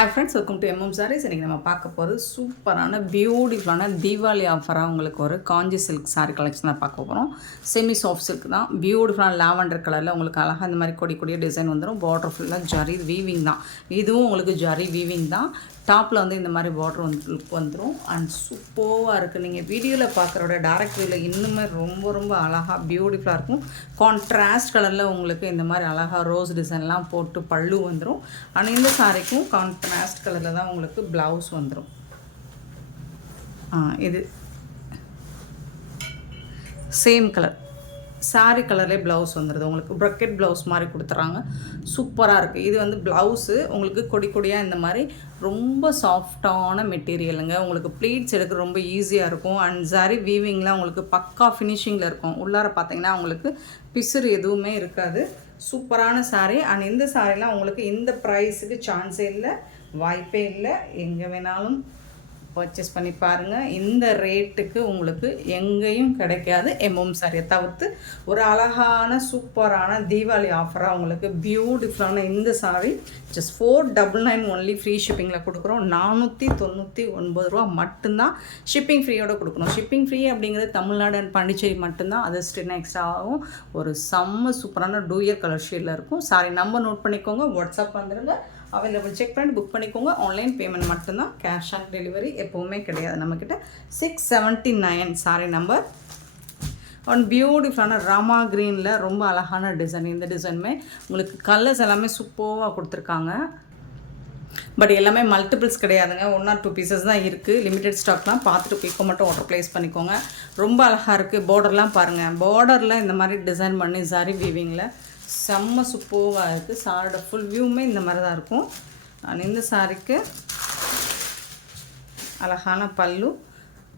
Hi friends, welcome to MM Sarees. இன்றைக்கி நம்ம பார்க்க போகிறது சூப்பரான பியூட்டிஃபுல்லான தீபாவளி ஆஃபராக உங்களுக்கு ஒரு காஞ்சி சில்க் சாரீ கலெக்ஷன் தான் பார்க்க போகிறோம். செமி சாஃப்ட் சில்க் தான், பியூட்டிஃபுல்லான லாவெண்டர் கலரில் உங்களுக்கு அழகாக இந்த மாதிரி கொடிய டிசைன் வந்துடும். பார்டர் ஃபுல்லாக ஜரி வீவிங் தான், இதுவும் உங்களுக்கு ஜரி வீவிங் தான். டாப்பில் வந்து இந்த மாதிரி பார்டர் வந்துடும் அண்ட் சூப்பராக இருக்குது. நீங்கள் வீடியோவில் பார்க்குறோட டேரக்ட் வியூவில் இன்னுமே ரொம்ப அழகாக பியூட்டிஃபுல்லாக இருக்கும். கான்ட்ராஸ்ட் கலரில் உங்களுக்கு இந்த மாதிரி அழகாக ரோஸ் டிசைன்லாம் போட்டு பல்லு வந்துடும். ஆனால் இந்த சாரிக்கும் கான்ட்ராஸ்ட் கலரில் தான் உங்களுக்கு ப்ளவுஸ் வந்துடும். இது சேம் கலர் சாரீ கலர்லேயே ப்ளவுஸ் வந்துடுது. உங்களுக்கு ப்ரக்கெட் ப்ளவுஸ் மாதிரி கொடுத்துட்றாங்க, சூப்பராக இருக்குது. இது வந்து ப்ளவுஸு உங்களுக்கு கொடியாக இந்த மாதிரி ரொம்ப சாஃப்டான மெட்டீரியலுங்க. உங்களுக்கு ப்ளீட்ஸ் எடுக்க ரொம்ப ஈஸியாக இருக்கும். அண்ட் சாரி வீவிங்லாம் உங்களுக்கு பக்கா ஃபினிஷிங்கில் இருக்கும். உள்ளார பார்த்தீங்கன்னா உங்களுக்கு பிசுறு எதுவுமே இருக்காது. சூப்பரான சாரீ. அண்ட் இந்த சாரீலாம் உங்களுக்கு இந்த ப்ரைஸுக்கு சான்ஸே இல்லை, வாய்ப்பே இல்லை. எங்கே வேணாலும் பர்ச்சேஸ் பண்ணி பாருங்கள். இந்த ரேட்டுக்கு உங்களுக்கு எங்கேயும் கிடைக்காது. எம்எம் சாரியை தவிர்த்து ஒரு அழகான சூப்பரான தீபாவளி ஆஃபராக உங்களுக்கு பியூட்டிஃபுல்லான இந்த சாரி ஜஸ்ட் 499 ஒன்லி ஃப்ரீ ஷிப்பிங்கில் கொடுக்குறோம். 499 ரூபா மட்டும்தான் ஷிப்பிங் ஃப்ரீயோடு கொடுக்கணும். ஷிப்பிங் ஃப்ரீ அப்படிங்கிறது தமிழ்நாடு அண்ட் பாண்டிச்சேரி மட்டும்தான். அது ஸ்டில் எக்ஸ்ட்ரா ஆகும். ஒரு செம்ம சூப்பரான டூயர் கலர் ஷேடில் இருக்கும். சாரி நம்பர் நோட் பண்ணிக்கோங்க, வாட்ஸ்அப் வந்துடுங்க. அவைலபிள் செக் பண்ணி புக் பண்ணிக்கோங்க. ஆன்லைன் பேமெண்ட் மட்டும்தான், கேஷ் ஆன் டெலிவரி எப்போவுமே கிடையாது நம்மக்கிட்ட. 679 சாரி நம்பர். ஒன் பியூட்டிஃபுல்லான ராமா க்ரீனில் ரொம்ப அழகான டிசைன். இந்த டிசைனுமே உங்களுக்கு கலர்ஸ் எல்லாமே சூப்பராக கொடுத்துருக்காங்க. பட் எல்லாமே மல்டிபிள்ஸ் கிடையாதுங்க, 1 or 2 பீசஸ் தான் இருக்குது. லிமிடெட் ஸ்டாக்லாம் பார்த்துட்டு இப்போ மட்டும் ஆர்டர் ப்ளேஸ் பண்ணிக்கோங்க. ரொம்ப அழகாக இருக்குது. பார்டர்லாம் பாருங்கள், பார்டரில் இந்த மாதிரி டிசைன் பண்ணி சாரி வீவிங்கில் செம்ம சூப்பராக இருக்குது. சாரியோட ஃபுல் வியூவுமே இந்த மாதிரி தான் இருக்கும். இந்த சாரிக்கு அழகான பல்லு,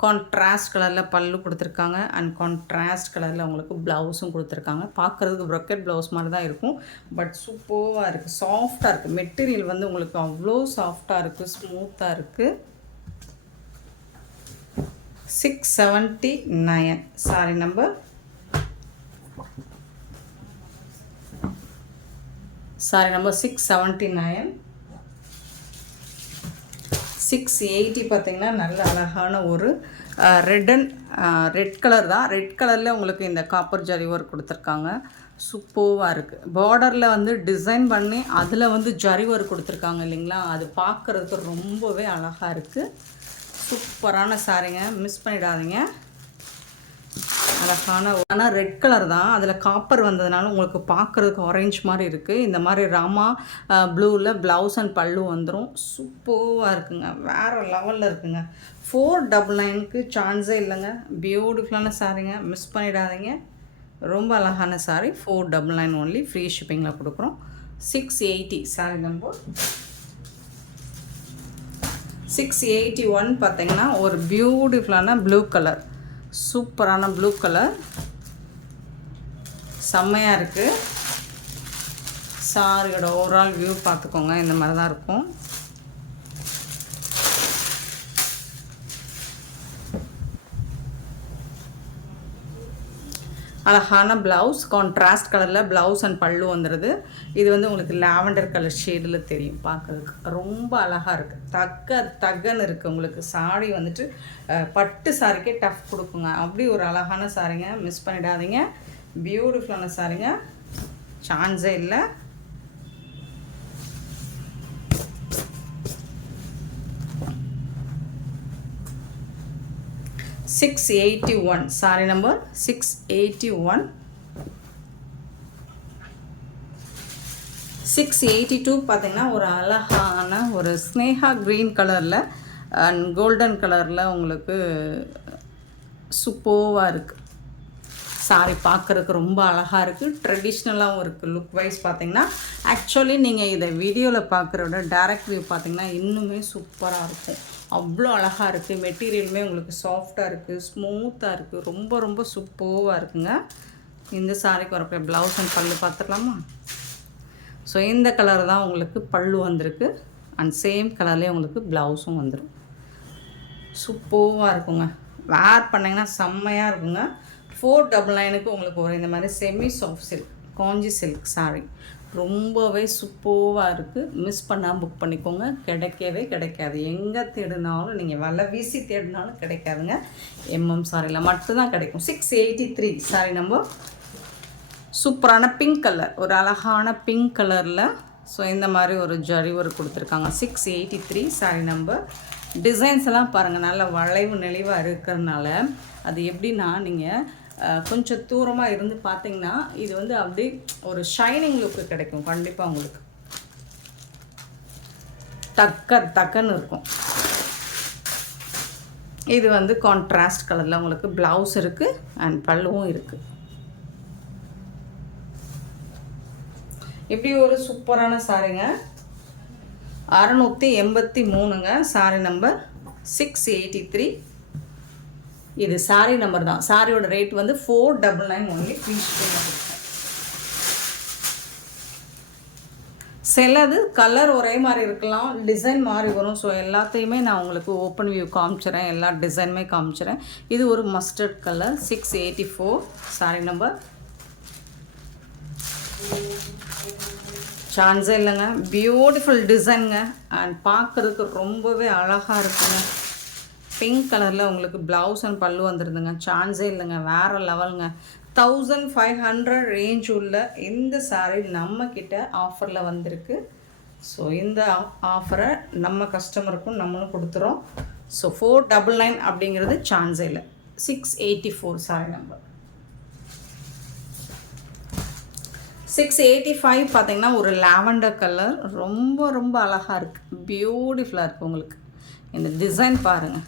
கான்ட்ராஸ்ட் கலரில் பல்லு கொடுத்துருக்காங்க. அண்ட் கான்ட்ராஸ்ட் கலரில் உங்களுக்கு ப்ளவுஸும் கொடுத்துருக்காங்க. பார்க்குறதுக்கு ப்ரொக்கெட் ப்ளவுஸ் மாதிரி தான் இருக்கும், பட் சூப்பராக இருக்குது. சாஃப்டாக இருக்குது. மெட்டீரியல் வந்து உங்களுக்கு அவ்வளோ சாஃப்டாக இருக்குது, ஸ்மூத்தாக இருக்குது. 679 சாரி நம்பர். Sorry number 679. 680 பார்த்திங்கன்னா நல்ல அழகான ஒரு ரெட் கலர் தான். ரெட் கலரில் உங்களுக்கு இந்த காப்பர் ஜரி ஒர்க் கொடுத்துருக்காங்க. சூப்பராக இருக்குது. பார்டரில் வந்து டிசைன் பண்ணி அதில் வந்து ஜரி ஒர்க் கொடுத்துருக்காங்க இல்லைங்களா, அது பார்க்குறதுக்கு ரொம்பவே அழகாக இருக்குது. சூப்பரான சாரிங்க, மிஸ் பண்ணிடாதீங்க. அழகான ஆனால் ரெட் கலர் தான், அதில் காப்பர் வந்ததுனால உங்களுக்கு பார்க்குறதுக்கு ஆரஞ்ச் மாதிரி இருக்குது. இந்த மாதிரி ராமா ப்ளூவில் ப்ளவுஸ் அண்ட் பல்லு வந்துடும். சூப்பராக இருக்குங்க, வேறு லெவலில் இருக்குங்க. 499க்கு சான்ஸே இல்லைங்க. பியூட்டிஃபுல்லான சாரிங்க, மிஸ் பண்ணிடாதீங்க. ரொம்ப அழகான சாரி. 499 ஒன்லி ஃப்ரீ ஷிப்பிங்கில் கொடுக்குறோம். 680 சாரி நம்பர். 681 பார்த்திங்கன்னா ஒரு பியூட்டிஃபுல்லான ப்ளூ கலர், சூப்பரான ப்ளூ கலர், செம்மையாக இருக்குது. சாரியோட ஓவரால் வியூ பார்த்துக்கோங்க, இந்த மாதிரி தான் இருக்கும். அழகான ப்ளவுஸ், கான்ட்ராஸ்ட் கலரில் ப்ளவுஸ் அண்ட் பல்லு வந்துடுது. இது வந்து உங்களுக்கு லாவெண்டர் கலர் ஷேடில் தெரியும், பார்க்குறதுக்கு ரொம்ப அழகாக இருக்குது. தகன்னு இருக்குது. உங்களுக்கு சாரி வந்துட்டு பட்டு சாரிக்கே டஃப் கொடுக்குங்க, அப்படி ஒரு அழகான சாரிங்க, மிஸ் பண்ணிடாதீங்க. பியூட்டிஃபுல்லான சாரிங்க, சான்ஸே இல்லை. $681 சாரி நம்பர் 681. 682 பார்த்திங்கன்னா ஒரு அழகான ஒரு ஸ்னேகா க்ரீன் கலரில் அண்ட் கோல்டன் கலரில் உங்களுக்கு சூப்பராக இருக்குது. சாரி பார்க்குறதுக்கு ரொம்ப அழகாக இருக்குது, ட்ரெடிஷ்னலாகவும் இருக்குது. லுக் வைஸ் பார்த்திங்கன்னா ஆக்சுவலி நீங்கள் இதை வீடியோவில் பார்க்குறோட டேரக்ட் வியூ பார்த்திங்கன்னா இன்னுமே சூப்பராக இருக்கும். அவ்வளோ அழகாக இருக்குது. மெட்டீரியலுமே உங்களுக்கு சாஃப்டாக இருக்குது, ஸ்மூத்தாக இருக்குது. ரொம்ப சூப்பராக இருக்குங்க. இந்த சாரிக்கு வரக்கூடிய ப்ளவுஸ் அண்ட் பல்லு பார்த்துக்கலாமா? ஸோ இந்த கலர் தான் உங்களுக்கு பல்லு வந்திருக்கு அண்ட் சேம் கலர்லேயே உங்களுக்கு ப்ளவுஸும் வந்துடும். சூப்பராக இருக்குங்க. வேர் பண்ணிங்கன்னா செம்மையாக இருக்குங்க. 499க்கு உங்களுக்கு ஒரு இந்த மாதிரி செமி சாஃப்ட் சில்க் காஞ்சி சில்க் சாரி ரொம்பவே சூப்பராக இருக்குது. மிஸ் பண்ணாமல் புக் பண்ணிக்கோங்க. கிடைக்கவே கிடைக்காது. எங்கே தேடினாலும் நீங்கள் வலை வீசி தேடினாலும் கிடைக்காதுங்க. எம்எம் சாரியில் மட்டும்தான் கிடைக்கும். 683 சாரி நம்பர். சூப்பரான பிங்க் கலர், ஒரு அழகான பிங்க் கலரில். ஸோ இந்த மாதிரி ஒரு ஜரி ஒரு கொடுத்துருக்காங்க. 683 சாரி நம்பர். டிசைன்ஸ் எல்லாம் பாருங்கள், நல்ல வளைவு நெளிவாக இருக்கிறதுனால அது எப்படின்னா நீங்கள் கொஞ்சம் தூரமாக இருந்து பார்த்தீங்கன்னா இது வந்து அப்படியே ஒரு ஷைனிங் லுக்கு கிடைக்கும். கண்டிப்பாக உங்களுக்கு டக்குன்னு இருக்கும். இது வந்து கான்ட்ராஸ்ட் கலரில் உங்களுக்கு ப்ளவுஸ் இருக்குது அண்ட் பல்லுவும் இருக்குது. இப்படி ஒரு சூப்பரான சாரிங்க. 683ங்க சாரி நம்பர். 683. இது சாரி நம்பர் தான். சாரியோட ரேட் வந்து 499 ஒன்லி. Free shipping. சிலது கலர் ஒரே மாதிரி இருக்கலாம், டிசைன் மாறி வரும். ஸோ எல்லாத்தையுமே நான் உங்களுக்கு ஓப்பன் வியூ காமிச்சிடறேன், எல்லா டிசைனுமே காமிச்சிடறேன். இது ஒரு மஸ்டர்ட் கலர். 684 sorry number. சான்ஸே இல்லைங்க. பியூட்டிஃபுல் டிசைனுங்க அண்ட் பார்க்குறதுக்கு ரொம்பவே அழகாக இருக்குங்க. பிங்க் கலரில் உங்களுக்கு ப்ளவுஸ் அண்ட் பல்லு வந்துருந்துங்க. சான்ஸே இல்லைங்க, வேறு லெவலுங்க. 1500 ரேஞ்ச் உள்ள இந்த சாரீ நம்மக்கிட்ட ஆஃபரில் வந்திருக்கு. ஸோ இந்த ஆஃபரை நம்ம கஸ்டமருக்கும் நம்மளும் கொடுத்துறோம். ஸோ 499 அப்படிங்கிறது சான்ஸே இல்லை. 684 சாரி நம்பர். 685 பார்த்தீங்கன்னா ஒரு லாவெண்டர் கலர். ரொம்ப ரொம்ப அழகாக இருக்குது, பியூட்டிஃபுல்லாக இருக்குது. உங்களுக்கு இந்த டிசைன் பாருங்கள்,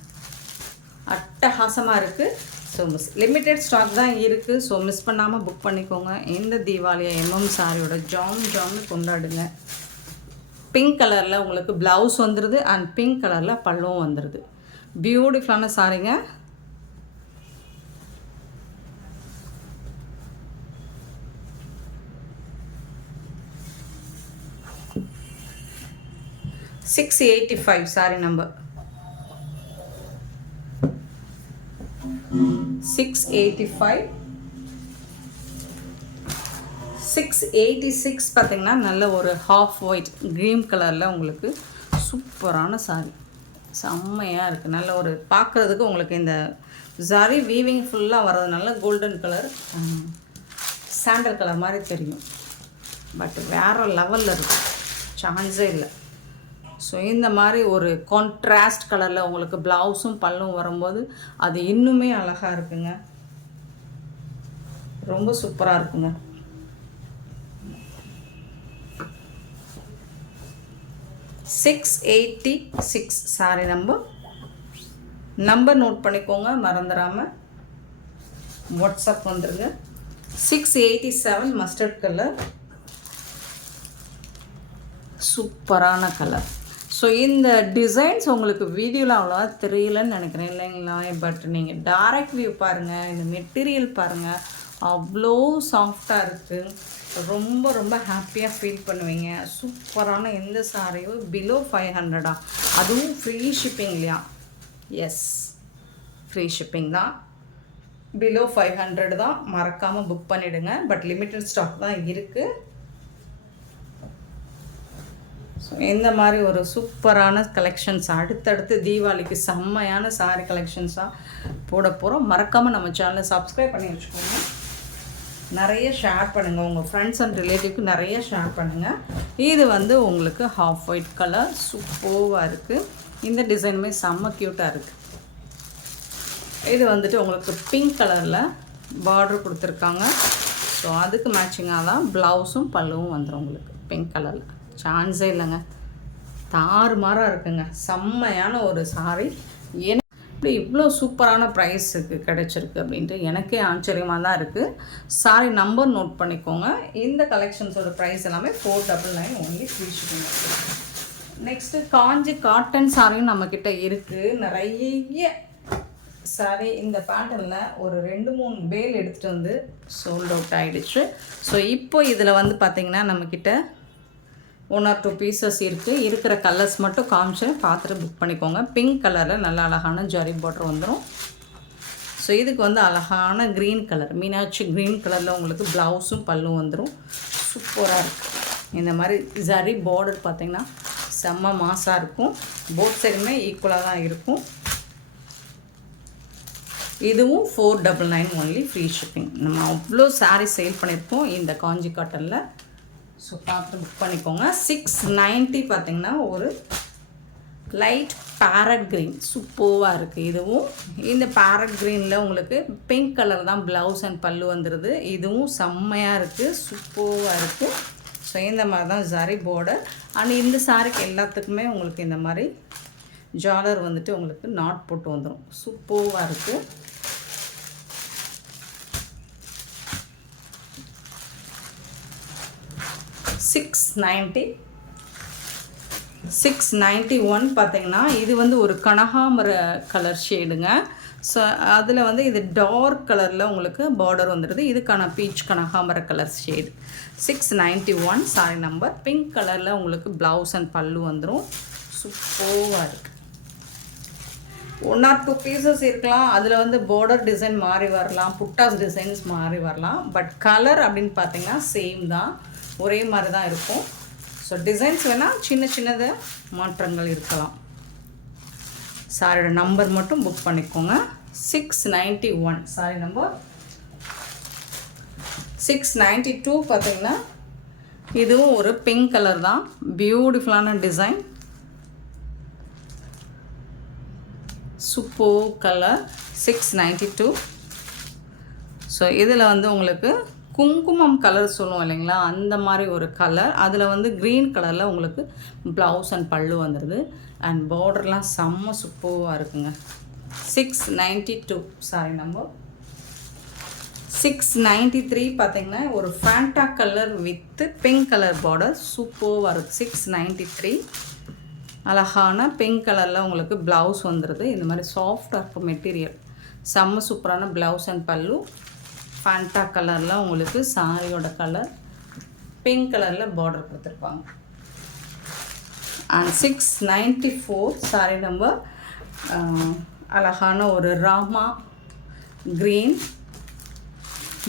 அட்டகாசமாக இருக்குது. ஸோ லிமிட்டெட் ஸ்டாக் தான் இருக்குது. ஸோ மிஸ் பண்ணாமல் புக் பண்ணிக்கோங்க. இந்த தீபாவளியை எம்எம் சாரியோட ஜாம்னு கொண்டாடுங்க. பிங்க் கலரில் உங்களுக்கு ப்ளவுஸ் வந்துடுது அண்ட் பிங்க் கலரில் பல்லுவும் வந்துடுது. பியூட்டிஃபுல்லான சாரிங்க. $685 சாரி நம்பர். 685. 686 பார்த்தீங்கன்னா நல்ல ஒரு ஹாஃப் ஒயிட் க்ரீன் கலரில் உங்களுக்கு சூப்பரான சாரி. செம்மையாக இருக்குது. நல்ல ஒரு பார்க்குறதுக்கு உங்களுக்கு இந்த சாரி வீவிங் ஃபுல்லாக வர்றதுனால கோல்டன் கலர் சாண்டல் கலர் மாதிரி தெரியும். பட் வேறு லெவலில் இருக்குது, சான்ஸே இல்லை. ஸோ இந்த மாதிரி ஒரு கான்ட்ராஸ்ட் கலரில் உங்களுக்கு ப்ளவுஸும் பல்லும் வரும்போது அது இன்னுமே அழகாக இருக்குங்க. ரொம்ப சூப்பராக இருக்குங்க. $686 சாரி நம்பர் நோட் பண்ணிக்கோங்க, மறந்துடாமல். வாட்ஸ்அப் வந்துடுங்க. 687 மஸ்டர்ட் கலர். சூப்பரான கலர். ஸோ இந்த டிசைன்ஸ் உங்களுக்கு வீடியோவில் அவ்வளோவா தெரியலன்னு நினைக்கிறேன் இல்லைங்களா? பட் நீங்கள் டைரக்ட் வியூ பாருங்கள், இந்த மெட்டீரியல் பாருங்கள், அவ்வளோ சாஃப்டாக இருக்குது. ரொம்ப ரொம்ப ஹாப்பியாக ஃபீல் பண்ணுவீங்க. சூப்பரான இந்த சாரியும் பிலோ 500 அதுவும் ஃப்ரீ ஷிப்பிங் இல்லையா? எஸ், ஃப்ரீ ஷிப்பிங் தான். பிலோ 500 தான். மறக்காமல் புக் பண்ணிவிடுங்க. பட் லிமிட்டட் ஸ்டாக் தான் இருக்குது. ஸோ இந்த மாதிரி ஒரு சூப்பரான கலெக்ஷன்ஸ் அடுத்தடுத்து தீபாவளிக்கு செம்மையான சாரி கலெக்ஷன்ஸாக போட போகிறோம். மறக்காமல் நம்ம சேனலை சப்ஸ்கிரைப் பண்ணி வச்சுக்கோங்க. நிறைய ஷேர் பண்ணுங்கள், உங்கள் ஃப்ரெண்ட்ஸ் அண்ட் ரிலேட்டிவ்க்கு நிறைய ஷேர் பண்ணுங்கள். இது வந்து உங்களுக்கு ஹாஃப் ஒயிட் கலர் சூப்பராக இருக்குது. இந்த டிசைனுமே செம்ம க்யூட்டாக இருக்குது. இது வந்துட்டு உங்களுக்கு பிங்க் கலரில் பார்டர் கொடுத்துருக்காங்க. ஸோ அதுக்கு மேட்சிங்காக தான் ப்ளவுஸும் பல்லுவும் வந்துடும் உங்களுக்கு பிங்க் கலரில். சான்ஸே இல்லைங்க, தாறுமாறாக இருக்குங்க. செம்மையான ஒரு சாரி. ஏன்னா இப்படி இவ்வளோ சூப்பரான ப்ரைஸுக்கு கிடச்சிருக்கு அப்படின்ட்டு எனக்கே ஆச்சரியமாக தான் இருக்குது. சாரி நம்பர் நோட் பண்ணிக்கோங்க. இந்த கலெக்ஷன்ஸோட ப்ரைஸ் எல்லாமே 499 ஒன்லி. Free shipping. நெக்ஸ்ட்டு காஞ்சி காட்டன் சாரியும் நம்மக்கிட்ட இருக்குது. நிறைய சாரி இந்த பேட்டர்னில் ஒரு 2-3 பேல் எடுத்துகிட்டு வந்து சோல்ட் அவுட் ஆகிடுச்சு. ஸோ இப்போ இதில் வந்து பார்த்திங்கன்னா நம்மக்கிட்ட 1 or 2 பீசஸ் இருக்குது. இருக்கிற கலர்ஸ் மட்டும் காமிச்சு பார்த்துட்டு புக் பண்ணிக்கோங்க. பிங்க் கலரில் நல்ல அழகான ஜரி பார்டர் வந்துடும். ஸோ இதுக்கு வந்து அழகான க்ரீன் கலர், மீனாட்சி க்ரீன் கலரில் உங்களுக்கு ப்ளவுஸும் பல்லும் வந்துடும். சூப்பராக இருக்குது. இந்த மாதிரி ஜரி பார்டர் பார்த்திங்கன்னா செம்ம மாசாக இருக்கும். போத் சைடுமே ஈக்குவலாக தான் இருக்கும். இதுவும் 499 ஒன்லி ஃப்ரீ ஷிப்பிங். நம்ம அவ்வளோ சாரீ சேல் பண்ணியிருக்கோம் இந்த காஞ்சி காட்டனில். ஸோ பார்த்து புக் பண்ணிக்கோங்க. 690 பார்த்திங்கன்னா ஒரு லைட் பேரட் க்ரீன் சூப்பராக இருக்குது. இதுவும் இந்த பேரட் க்ரீனில் உங்களுக்கு பிங்க் கலர் தான் ப்ளவுஸ் அண்ட் பல்லு வந்துடுது. இதுவும் செம்மையாக இருக்குது, சூப்பராக இருக்குது. ஸோ இந்த மாதிரி தான் ஜரி பார்டர். அண்ட் இந்த சாரிக்கு எல்லாத்துக்குமே உங்களுக்கு இந்த மாதிரி ஜாலர் வந்துட்டு உங்களுக்கு நாட் போட்டு வந்துடும். சூப்பராக இருக்குது. $691 பார்த்தீங்கன்னா இது வந்து ஒரு கனகாமர கலர் ஷேடுங்க. ஸோ அதில் வந்து இது டார்க் கலரில் உங்களுக்கு பார்டர் வந்துடுது. இது பீச் கனகாமர colour shade. 691 sari number. Pink கலரில் உங்களுக்கு ப்ளவுஸ் அண்ட் பல்லு வந்துடும். சூப்பராக இருக்குது. 1 or 2 பீசஸ் இருக்கலாம். அதில் வந்து பார்டர் டிசைன் மாறி வரலாம், புட்டாஸ் டிசைன்ஸ் மாறி வரலாம். பட் கலர் அப்படின்னு பார்த்தீங்கன்னா சேம் தான், ஒரே மாதிரி தான் இருக்கும். ஸோ டிசைன்ஸ் வேணால் சின்ன சின்னது மாற்றங்கள் இருக்கலாம். சாரியோட நம்பர் மட்டும் புக் பண்ணிக்கோங்க. 691 சாரி நம்பர். 692 பார்த்தீங்கன்னா இதுவும் ஒரு பிங்க் கலர் தான், பியூட்டிஃபுல்லான டிசைன், சூப்பர் கலர். 692. ஸோ இதில் வந்து உங்களுக்கு குங்குமம் கலர் சொல்லுவோம் இல்லைங்களா, அந்த மாதிரி ஒரு கலர். அதில் வந்து க்ரீன் கலரில் உங்களுக்கு ப்ளவுஸ் அண்ட் பல்லு வந்துடுது. அண்ட் பார்டர்லாம் செம்ம சூப்பராக இருக்குங்க. 692 சாரி நம்பர். 693 பார்த்தீங்கன்னா ஒரு Fanta colour with pink colour border சூப்பராக இருக்குது. 693 அழகான பிங்க் கலரில் உங்களுக்கு ப்ளவுஸ் வந்துடுது. இந்த மாதிரி சாஃப்டாக இருக்கும் மெட்டீரியல், செம்ம சூப்பரான ப்ளவுஸ் அண்ட் பல்லு. ஃபேண்டா கலரில் உங்களுக்கு சாரியோட கலர் பிங்க் கலரில் பார்டர் கொடுத்துருப்பாங்க. And 694 sorry number. அழகான ஒரு ராமா க்ரீன்,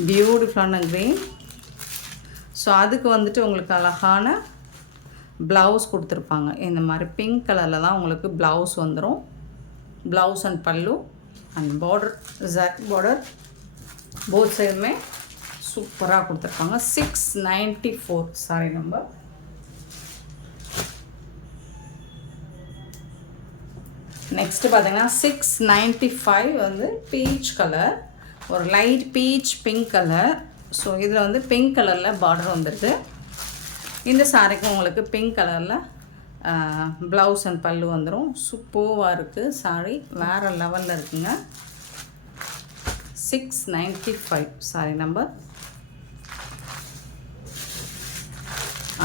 பியூட்டிஃபுல்லான க்ரீன். ஸோ அதுக்கு வந்துட்டு உங்களுக்கு அழகான ப்ளவுஸ் கொடுத்துருப்பாங்க. இந்த மாதிரி பிங்க் கலரில் தான் உங்களுக்கு ப்ளவுஸ் வந்துடும். Blouse and pallu and border ஜக் பார்டர் போத் சைடுமே சூப்பராக கொடுத்துருப்பாங்க. 694 சாரி நம்பர். நெக்ஸ்ட்டு பார்த்தீங்கன்னா 695 வந்து பீச் கலர், ஒரு light beach pink colour. So இதில் வந்து பிங்க் கலரில் பார்டர் வந்துடுது. இந்த சாரிக்கு உங்களுக்கு பிங்க் கலரில் ப்ளவுஸ் அண்ட் பல்லு வந்துடும். சூப்பராக இருக்குது சாரி, வேறு லெவலில் இருக்குங்க. 695 சாரி நம்பர்.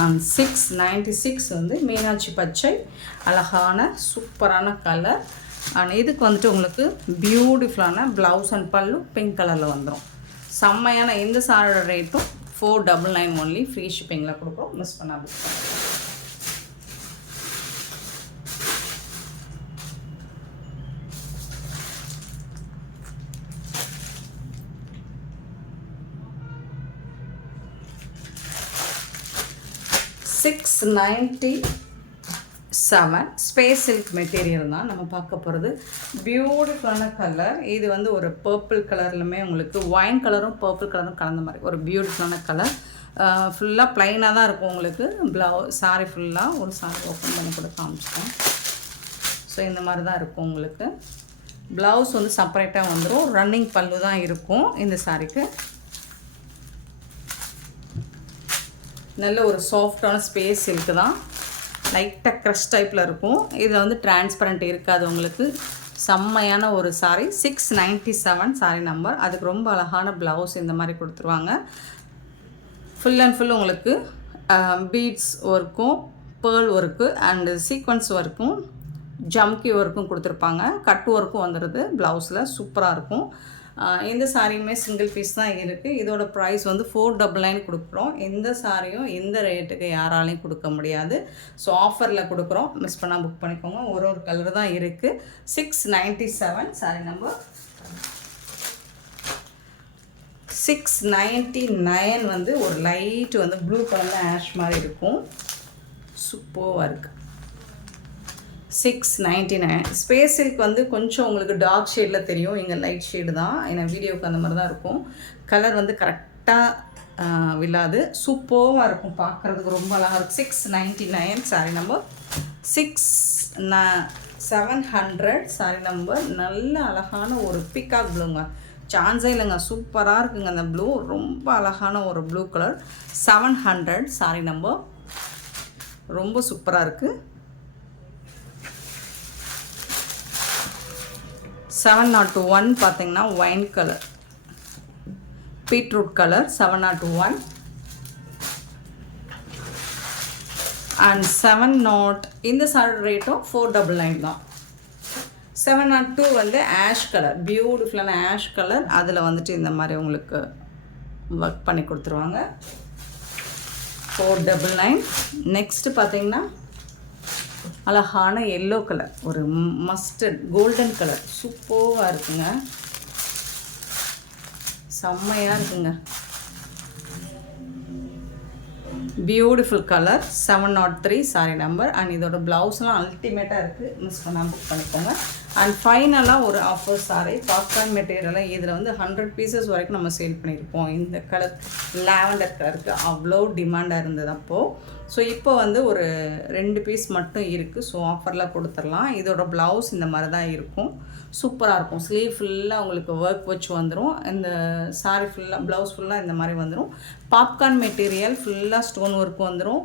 அண்ட் 696 வந்து மீனாட்சி பச்சை, அழகான சூப்பரான கலர். அண்ட் இதுக்கு வந்துட்டு உங்களுக்கு பியூட்டிஃபுல்லான ப்ளவுஸ் அண்ட் பல்லு பிங்க் கலரில் வந்துடும். செம்மையான இந்த சாரியோட ரேட்டும் 499 ஒன்லி ஃப்ரீ ஷிப்பிங்கில் கொடுக்குறோம். மிஸ் பண்ணாமல் புக் பண்ணுங்கள். $697 ஸ்பேஸ் சில்க் மெட்டீரியல் தான் நம்ம பார்க்க போகிறது. பியூட்டிஃபுல்லான கலர். இது வந்து ஒரு பர்பிள் கலர்லுமே உங்களுக்கு ஒயின் கலரும் பர்பிள் கலரும் கலந்த மாதிரி ஒரு பியூட்டிஃபுல்லான கலர். ஃபுல்லாக ப்ளைனாக தான் இருக்கும் உங்களுக்கு. சாரி ஃபுல்லாக ஒரு சாரி ஓப்பன் பண்ணி கூட காமிச்சிட்டேன். ஸோ இந்த மாதிரி தான் இருக்கும் உங்களுக்கு. ப்ளவுஸ் வந்து செப்பரேட்டாக வந்துடும். ரன்னிங் பல்லு தான் இருக்கும் இந்த சாரிக்கு. நல்ல ஒரு சாஃப்டான ஸ்பேஸ் சில்க் தான், லைட்டாக க்ரஷ் டைப்பில் இருக்கும். இதில் வந்து டிரான்ஸ்பரண்ட் இருக்காது உங்களுக்கு. செம்மையான ஒரு சாரி. 697 sorry number. அதுக்கு ரொம்ப அழகான ப்ளவுஸ் இந்த மாதிரி கொடுத்துருவாங்க. ஃபுல் அண்ட் ஃபுல் உங்களுக்கு பீட்ஸ் ஒர்க்கும் பேர்ல் ஒர்க்கு அண்டு சீக்வன்ஸ் ஒர்க்கும் ஜம்கி ஒர்க்கும் கொடுத்துருப்பாங்க. கட் ஒர்க்கும் வந்துடுது ப்ளவுஸில். சூப்பராக இருக்கும். இந்த சாரியுமே சிங்கிள் பீஸ் தான் இருக்குது. இதோட ப்ரைஸ் வந்து 499 கொடுக்குறோம். இந்த சாரியும் இந்த ரேட்டுக்கு யாராலையும் கொடுக்க முடியாது. ஸோ ஆஃபரில் கொடுக்குறோம், மிஸ் பண்ணால் புக் பண்ணிக்கோங்க. ஒரு கலர் தான் இருக்குது. 697 சாரி நம்பர். 699 வந்து ஒரு லைட் வந்து ப்ளூ கலரில் ஆஷ் மாதிரி இருக்கும். சூப்பராக இருக்குது. 699. ஸ்பேஸ் சில்க் வந்து கொஞ்சம் உங்களுக்கு டார்க் ஷேடில் தெரியும், இங்கே லைட் ஷேடு தான், ஏன்னா வீடியோவுக்கு அந்த மாதிரி தான் இருக்கும். கலர் வந்து கரெக்டாக விழாது, சூப்பராக இருக்கும், பார்க்குறதுக்கு ரொம்ப அழகாக இருக்கும். 699 சாரி நம்பர். 700 sorry number. நல்ல அழகான ஒரு பீகாக் ப்ளூங்க, சான்ஸே இல்லைங்க, சூப்பராக இருக்குங்க அந்த ப்ளூ, ரொம்ப அழகான ஒரு ப்ளூ கலர். 700 சாரி நம்பர், ரொம்ப சூப்பராக இருக்குது. 701 பார்த்தீங்கன்னா wine colour, beetroot colour. 701 and 70. இந்த சாரி ரேட்டும் 499 தான். 702 வந்து ஆஷ் கலர், பியூட்டிஃபுல்லான ஆஷ் கலர், அதில் வந்துட்டு இந்த மாதிரி உங்களுக்கு ஒர்க் பண்ணி கொடுத்துருவாங்க. 499. நெக்ஸ்ட்டு பார்த்தீங்கன்னா அழகான எல்லோ கலர், ஒரு மஸ்டர்ட் கோல்டன் கலர், சூப்பராக இருக்குங்க, செம்மையாக இருக்குங்க, beautiful colour. 703 sorry number. And இதோட ப்ளவுஸ்லாம் அல்டிமேட்டாக இருக்குது, மிஸ் பண்ணாமல் புக் பண்ணிக்கோங்க. அண்ட் ஃபைனலாக ஒரு ஆஃபர் சாரி, பாப்கார்ன் மெட்டீரியலாக இதில் வந்து 100 பீசஸ் வரைக்கும் நம்ம சேல் பண்ணியிருப்போம். இந்த கலர் லாவெண்டர் கலருக்கு அவ்வளோ டிமாண்டாக இருந்தது அப்போது. ஸோ இப்போ வந்து ஒரு 2 பீஸ் மட்டும் இருக்குது, ஸோ ஆஃபரில் கொடுத்துடலாம். இதோட ப்ளவுஸ் இந்த மாதிரி தான் இருக்கும், சூப்பராக இருக்கும். ஸ்லீவ் ஃபுல்லாக உங்களுக்கு ஒர்க் வச்சு வந்துடும், இந்த சாரி ஃபுல்லாக ப்ளவுஸ் ஃபுல்லாக இந்த மாதிரி வந்துடும். பாப்கார்ன் மெட்டீரியல் ஃபுல்லாக ஸ்டோன் ஒர்க் வந்துடும்,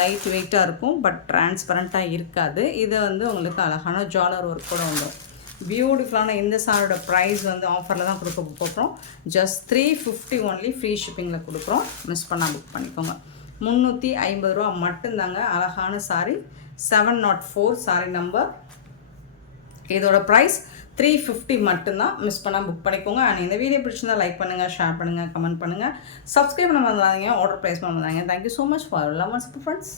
லைட் வெயிட்டாக இருக்கும், பட் டிரான்ஸ்பரண்ட்டாக இருக்காது. இதை வந்து உங்களுக்கு அழகான ஜாலர் ஒர்க் கூட வந்துடும். பியூட்டிஃபுல்லான இந்த சாரோட ப்ரைஸ் வந்து ஆஃபரில் தான் கொடுக்க போகிறோம். ஜஸ்ட் 350 ஒன்லி, ஃப்ரீ ஷிப்பிங்கில் கொடுக்குறோம், மிஸ் பண்ணால் புக் பண்ணிக்கோங்க. 350 ரூபா மட்டும்தாங்க. அழகான சாரி. 704 sorry number. இதோட ப்ரைஸ் 350 மட்டும்தான், மிஸ் பண்ணால் புக் பண்ணிக்கோங்க. அண்ட் இந்த வீடியோ பிடிச்சிருந்தால் லைக் பண்ணுங்கள், ஷேர் பண்ணுங்கள், கமெண்ட் பண்ணுங்கள், சப்ஸ்கிரைப் பண்ண மறந்துடாதீங்க, ஆர்டர் ப்ளேஸ் பண்ண மறந்துடாதீங்க. Thank you so much for love and support friends.